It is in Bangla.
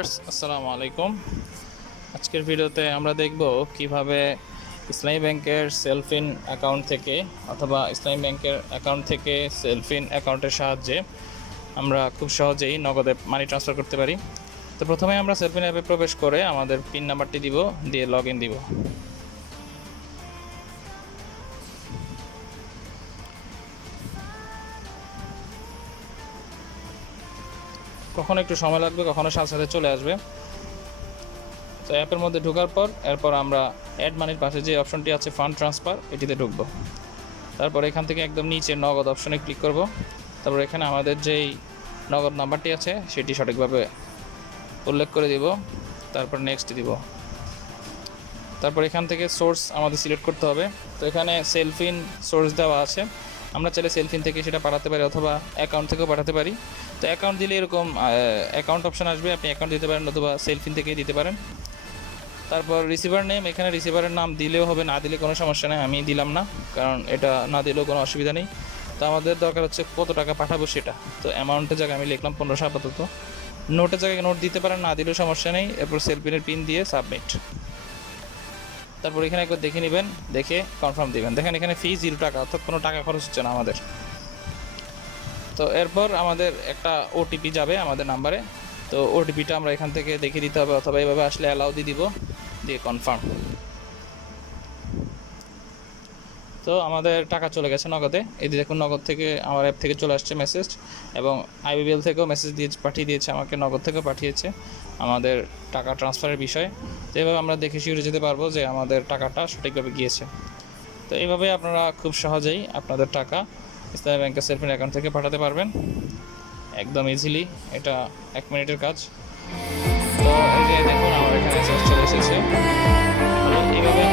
ভিউয়ার্স আসসালামু আলাইকুম। আজকের ভিডিওতে আমরা দেখব কিভাবে ইসলামী ব্যাংকের সেলফিন অ্যাকাউন্ট থেকে অথবা ইসলামী ব্যাংকের অ্যাকাউন্ট থেকে সেলফিন অ্যাকাউন্টের সাহায্যে আমরা খুব সহজেই নগদে মানি ট্রান্সফার করতে পারি। তো প্রথমে আমরা সেলফিন অ্যাপে প্রবেশ করে আমাদের পিন নাম্বারটি দিব, দিয়ে লগ ইন দিব। কখনো একটু সময় লাগবে, কখনো সাথে সাথে চলে আসবে। তো অ্যাপের মধ্যে ঢোকার পর এরপর আমরা অ্যাড মানির পাশে যে অপশনটি আছে ফান্ড ট্রান্সফার, এটিতে ঢুকবো। তারপর এখান থেকে একদম নিচে নগদ অপশনে ক্লিক করব। তারপর এখানে আমাদের যেই নগদ নাম্বারটি আছে সেটি সঠিকভাবে উল্লেখ করে দিব। তারপর নেক্সট দিব। তারপর এখান থেকে সোর্স আমাদের সিলেক্ট করতে হবে। তো এখানে সেলফিন সোর্স দেওয়া আছে, আমরা চাইলে সেলফিন থেকে সেটা পাঠাতে পারি অথবা অ্যাকাউন্ট থেকেও পাঠাতে পারি। তো অ্যাকাউন্ট দিলে এরকম অ্যাকাউন্ট অপশন আসবে, আপনি অ্যাকাউন্ট দিতে পারেন অথবা সেলফিন থেকেই দিতে পারেন। তারপর রিসিভার নেম, এখানে রিসিভারের নাম দিলেও হবে, না দিলে কোনো সমস্যা নেই, আমি দিলাম না, কারণ এটা না দিলেও কোনো অসুবিধা নেই। তো আমাদের দরকার হচ্ছে কত টাকা পাঠাবো সেটা। তো অ্যামাউন্টের জায়গায় আমি লিখলাম 1500 আপাতত। নোটের জায়গায় নোট দিতে পারেন, না দিলেও সমস্যা নেই। এরপর সেলফিনের পিন দিয়ে সাবমিট। তারপর এখানে একবার দেখে নেবেন, দেখে কনফার্ম দিবেন। দেখেন এখানে ফি 0 টাকা, অর্থাৎ কোনো টাকা খরচ হচ্ছে না আমাদের। তো এরপর আমাদের একটা ওটিপি যাবে আমাদের নাম্বারে। তো ওটিপিটা আমরা এখান থেকে দেখে দিতে হবে, অথবা এইভাবে আসলে অ্যালাউ দিয়ে দিব, দিয়ে কনফার্ম। তো আমাদের টাকা চলে গেছে নগদে। এই দেখুন নগদ থেকে আমার অ্যাপ থেকে চলে আসছে মেসেজ, এবং আইবিবিএল থেকেও মেসেজ দিয়ে পাঠিয়ে দিয়েছে, আমাকে নগদ থেকেও পাঠিয়েছে আমাদের টাকা ট্রান্সফারের বিষয়ে। তো এইভাবে আমরা দেখে শিওরে যেতে পারবো যে আমাদের টাকাটা সঠিকভাবে গিয়েছে। তো এইভাবে আপনারা খুব সহজেই আপনাদের টাকা ইসলামী ব্যাংকের সেলফিন অ্যাকাউন্ট থেকে পাঠাতে পারবেন একদম ইজিলি। এটা 1 মিনিটের কাজ। তো এই যে দেখুন আমার এখানে মেসেজ চলে এসেছে। এইভাবে